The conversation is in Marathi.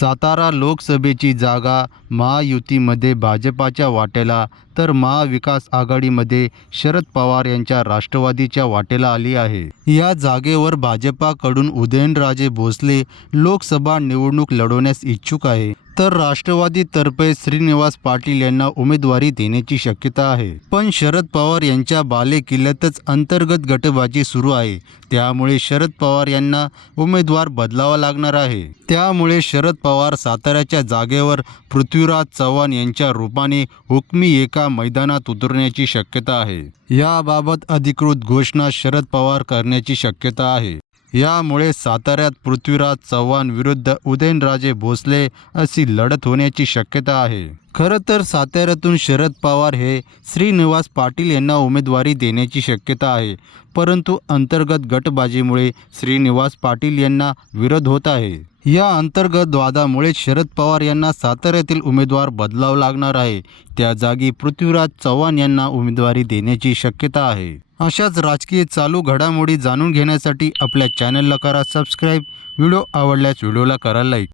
सातारा लोकसभेची जागा महायुतीमध्ये भाजपाच्या वाट्याला तर महाविकास आघाडीमध्ये शरद पवार यांच्या राष्ट्रवादीच्या वाटेला आली आहे. या जागेवर भाजपाकडून उदयनराजे भोसले लोकसभा निवडणूक लढवण्यास इच्छुक आहे. तर राष्ट्रवादीतर्फे श्रीनिवास पाटील यांना उमेदवारी देण्याची शक्यता आहे. पण शरद पवार यांच्या बाले किल्ल्यातच अंतर्गत गटबाजी सुरू आहे. त्यामुळे शरद पवार यांना उमेदवार बदलावा लागणार आहे. त्यामुळे शरद पवार साताऱ्याच्या जागेवर पृथ्वीराज चव्हाण यांच्या रूपाने हुकमी एका मैदानात उतरण्याची शक्यता आहे. याबाबत अधिकृत घोषणा शरद पवार करण्याची शक्यता आहे. यामुळे साताऱ्यात पृथ्वीराज चव्हाण विरुद्ध उदयनराजे भोसले अशी लढत होण्याची शक्यता आहे. खरं तर साताऱ्यातून शरद पवार हे श्रीनिवास पाटील यांना उमेदवारी देण्याची शक्यता आहे परंतु अंतर्गत गटबाजीमुळे श्रीनिवास पाटील यांना विरोध होत आहे. या अंतर्गत वादामुळे शरद पवार यांना साताऱ्यातील उमेदवार बदलावं लागणार आहे. त्या जागी पृथ्वीराज चव्हाण यांना उमेदवारी देण्याची शक्यता आहे. अशाच राजकीय चालू घडामोडी जाणून घेण्यासाठी आपल्या चॅनलला करा सबस्क्राईब. व्हिडिओ आवडल्यास व्हिडिओला करा लाईक.